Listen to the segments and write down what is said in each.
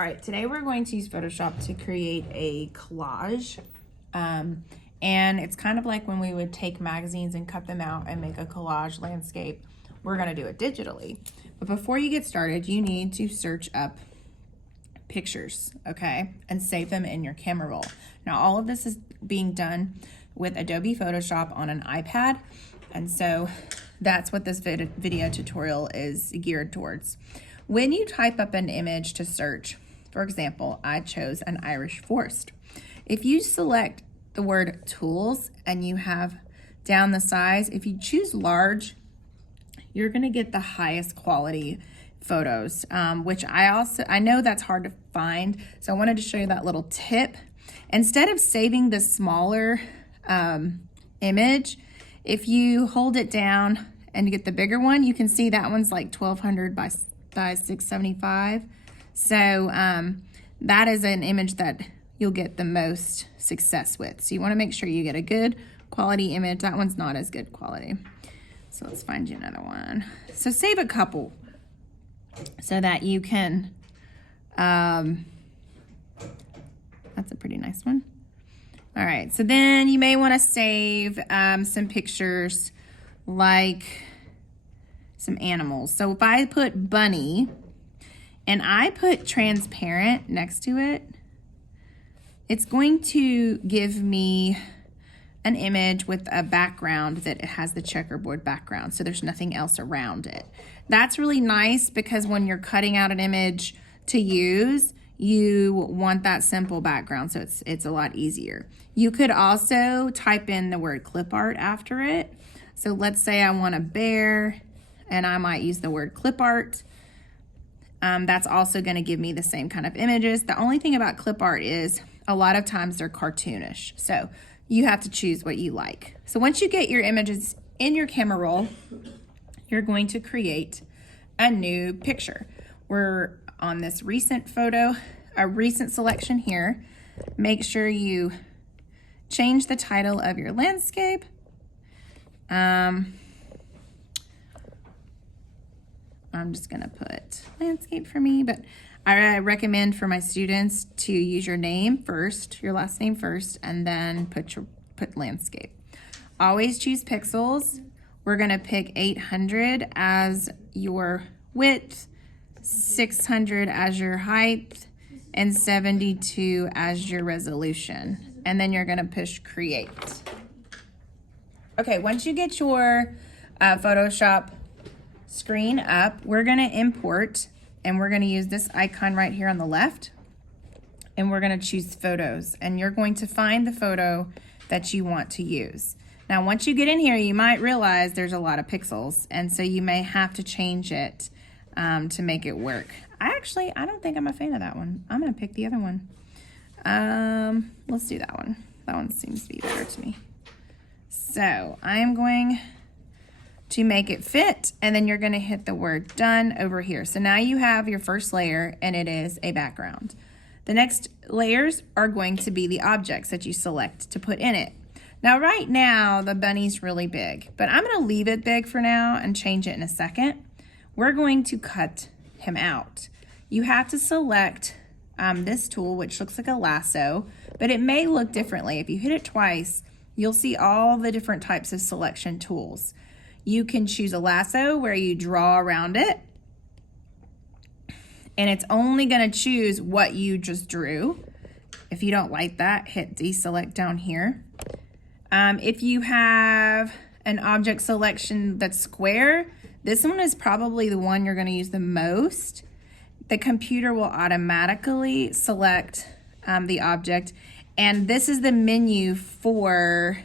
All right, today we're going to use Photoshop to create a collage. And it's kind of like when we would take magazines and cut them out and make a collage landscape. We're gonna do it digitally. But before you get started, you need to search up pictures, okay? And save them in your camera roll. Now, all of this is being done with Adobe Photoshop on an iPad. And so that's what this video tutorial is geared towards. When you type up an image to search, for example, I chose an Irish forest. If you select the word tools and you have down the size, if you choose large, you're gonna get the highest quality photos, which I know that's hard to find. So I wanted to show you that little tip. Instead of saving the smaller image, if you hold it down and get the bigger one, you can see that one's like 1200 by 675. So that is an image that you'll get the most success with. So you want to make sure you get a good quality image. That one's not as good quality. So let's find you another one. So save a couple so that you can, that's a pretty nice one. All right, so then you may want to save some pictures like some animals. So if I put bunny and I put transparent next to it, it's going to give me an image with a background that it has the checkerboard background, so there's nothing else around it. That's really nice because when you're cutting out an image to use, you want that simple background, so it's a lot easier. You could also type in the word clip art after it. So let's say I want a bear and I might use the word clip art. That's also gonna give me the same kind of images. The only thing about clip art is a lot of times they're cartoonish. So you have to choose what you like. So once you get your images in your camera roll, you're going to create a new picture. We're on this recent photo, a recent selection here. Make sure you change the title of your landscape. I'm just gonna put landscape for me, but I recommend for my students to use your name first, your last name first, and then put landscape. Always choose pixels. We're gonna pick 800 as your width, 600 as your height, and 72 as your resolution. And then you're gonna push create. Okay, once you get your Photoshop screen up, we're gonna import, and we're gonna use this icon right here on the left, and we're gonna choose photos, and you're going to find the photo that you want to use. Now, once you get in here, you might realize there's a lot of pixels, and so you may have to change it to make it work. I don't think I'm a fan of that one. I'm gonna pick the other one. Let's do that one. That one seems to be better to me. So I'm going to make it fit, and then you're gonna hit the word done over here. So now you have your first layer, and it is a background. The next layers are going to be the objects that you select to put in it. Now, right now, the bunny's really big, but I'm gonna leave it big for now and change it in a second. We're going to cut him out. You have to select this tool, which looks like a lasso, but it may look differently. If you hit it twice, you'll see all the different types of selection tools. You can choose a lasso where you draw around it, and it's only gonna choose what you just drew. If you don't like that, hit deselect down here. If you have an object selection that's square, this one is probably the one you're gonna use the most. The computer will automatically select the object, and this is the menu for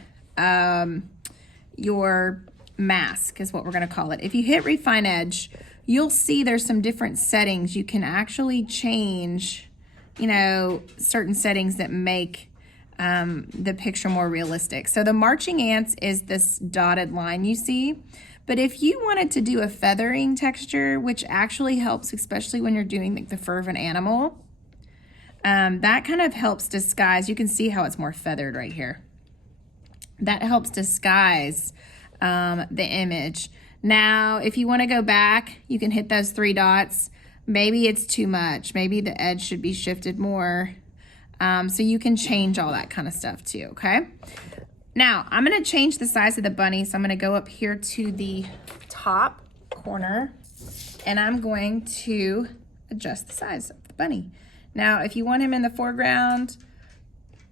your mask is what we're gonna call it. If you hit refine edge, you'll see there's some different settings. You can actually change, certain settings that make the picture more realistic. So the marching ants is this dotted line you see, but if you wanted to do a feathering texture, which actually helps, especially when you're doing like the fur of an animal, that kind of helps disguise. You can see how it's more feathered right here. That helps disguise the image. Now, if you want to go back, you can hit those three dots. maybe it's too much. Maybe the edge should be shifted more. So you can change all that kind of stuff too, okay? Now, I'm gonna change the size of the bunny. So I'm gonna go up here to the top corner and I'm going to adjust the size of the bunny. Now, if you want him in the foreground,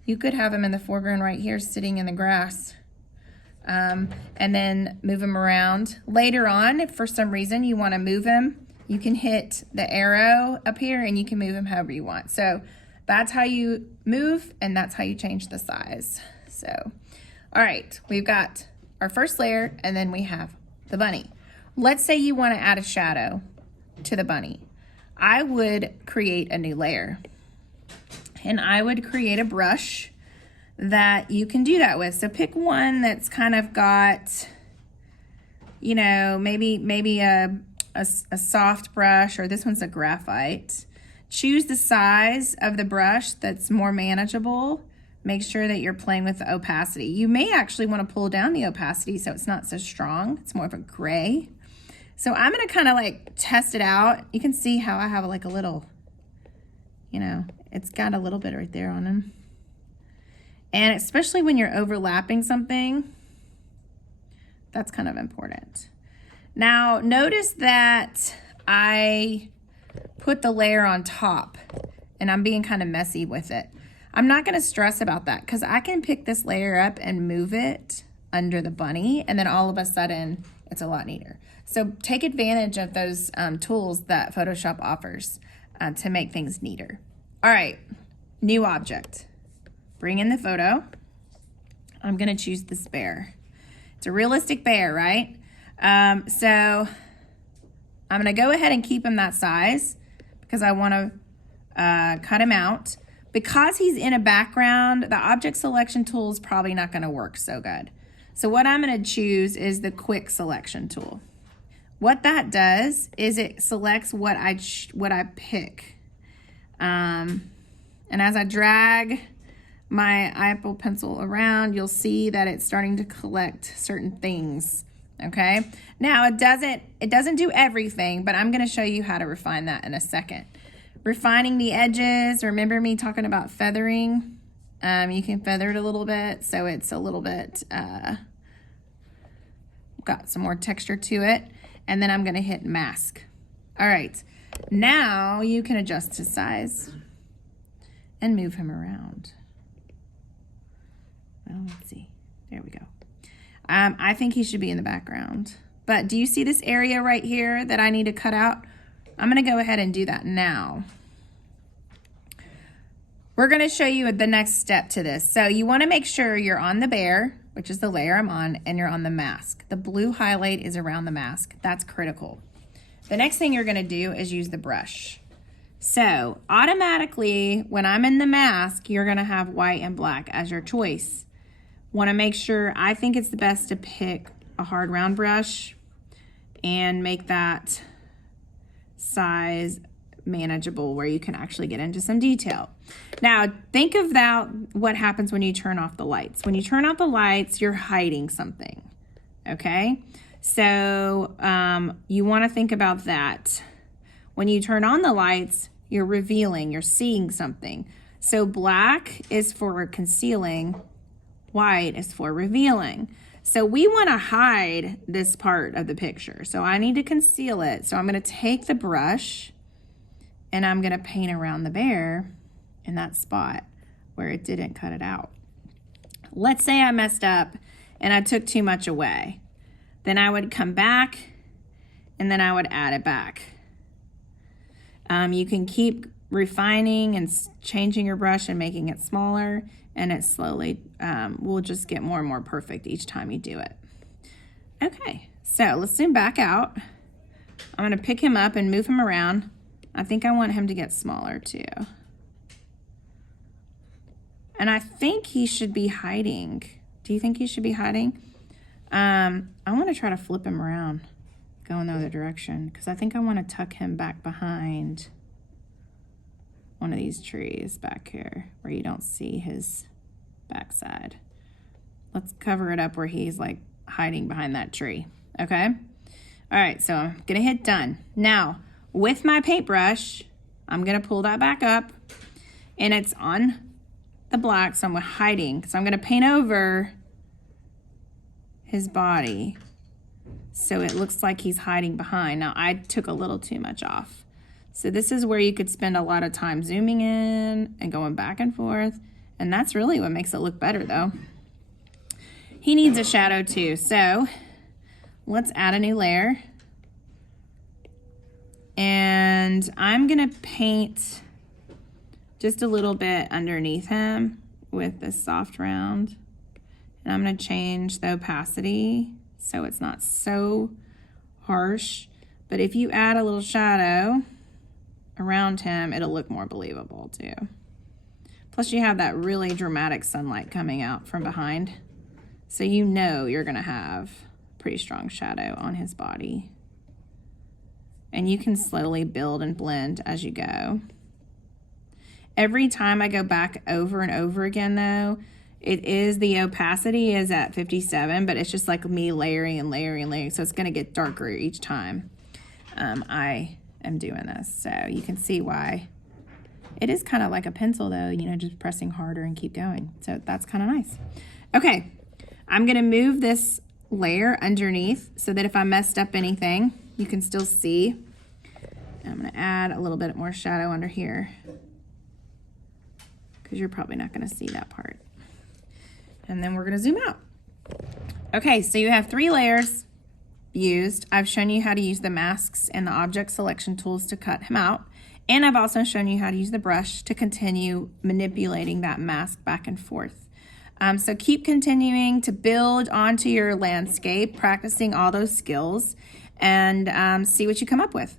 you could have him in the foreground right here sitting in the grass. And then move him around. Later on, if for some reason you wanna move him, you can hit the arrow up here and you can move him however you want. So that's how you move and that's how you change the size. So, all right, we've got our first layer and then we have the bunny. Let's say you wanna add a shadow to the bunny. I would create a new layer and I would create a brush that you can do that with. So pick one that's kind of got, you know, maybe a soft brush, or this one's a graphite. Choose the size of the brush that's more manageable. Make sure that you're playing with the opacity. You may actually want to pull down the opacity so it's not so strong. It's more of a gray. So I'm gonna kind of like test it out. You can see how I have like a little, you know, it's got a little bit right there on him. And especially when you're overlapping something, that's kind of important. Now, notice that I put the layer on top and I'm being kind of messy with it. I'm not gonna stress about that because I can pick this layer up and move it under the bunny and then all of a sudden it's a lot neater. So take advantage of those tools that Photoshop offers to make things neater. All right, new object. Bring in the photo. I'm gonna choose this bear. It's a realistic bear, right? So I'm gonna go ahead and keep him that size because I wanna cut him out. Because he's in a background, the object selection tool is probably not gonna work so good. So what I'm gonna choose is the quick selection tool. What that does is it selects what I pick. And as I drag my Apple Pencil around, you'll see that it's starting to collect certain things, okay? Now it doesn't do everything, but I'm gonna show you how to refine that in a second. Refining the edges, remember me talking about feathering? You can feather it a little bit so it's a little bit, got some more texture to it. And then I'm gonna hit mask. All right, now you can adjust his size and move him around. Well, let's see, there we go. I think he should be in the background. But do you see this area right here that I need to cut out? I'm gonna go ahead and do that now. We're gonna show you the next step to this. So you wanna make sure you're on the bear, which is the layer I'm on, and you're on the mask. The blue highlight is around the mask. That's critical. The next thing you're gonna do is use the brush. So automatically, when I'm in the mask, you're gonna have white and black as your choice. Wanna make sure, I think it's the best to pick a hard round brush and make that size manageable where you can actually get into some detail. Now, think about what happens when you turn off the lights. When you turn off the lights, you're hiding something, okay? So you wanna think about that. When you turn on the lights, you're revealing, you're seeing something. So black is for concealing, white is for revealing. So we wanna hide this part of the picture. So I need to conceal it. So I'm gonna take the brush and I'm gonna paint around the bear in that spot where it didn't cut it out. Let's say I messed up and I took too much away. Then I would come back and then I would add it back. You can keep refining and changing your brush and making it smaller, and it slowly will just get more and more perfect each time you do it. Okay, so let's zoom back out. I'm gonna pick him up and move him around. I think I want him to get smaller too. And I think he should be hiding. Do you think he should be hiding? I want to try to flip him around, go in the other direction, because I think I want to tuck him back behind one of these trees back here where you don't see his backside. Let's cover it up where he's like hiding behind that tree, okay? All right, so I'm gonna hit done. Now, with my paintbrush, I'm gonna pull that back up, and it's on the black, so I'm hiding. So I'm gonna paint over his body so it looks like he's hiding behind. Now I took a little too much off. So this is where you could spend a lot of time zooming in and going back and forth, and that's really what makes it look better though. He needs a shadow too, so let's add a new layer. And I'm gonna paint just a little bit underneath him with this soft round. And I'm gonna change the opacity so it's not so harsh. But if you add a little shadow around him, it'll look more believable too. Plus you have that really dramatic sunlight coming out from behind. So you know you're gonna have pretty strong shadow on his body. And you can slowly build and blend as you go. Every time I go back over and over again though, the opacity is at 57, but it's just like me layering and layering and layering. So it's gonna get darker each time I am doing this. So you can see why. It is kind of like a pencil though, you know, just pressing harder and keep going. So that's kind of nice. Okay, I'm gonna move this layer underneath so that if I messed up anything, you can still see. I'm gonna add a little bit more shadow under here because you're probably not gonna see that part. And then we're gonna zoom out. Okay, so you have 3 layers used. I've shown you how to use the masks and the object selection tools to cut him out. And I've also shown you how to use the brush to continue manipulating that mask back and forth. So keep continuing to build onto your landscape, practicing all those skills, and see what you come up with.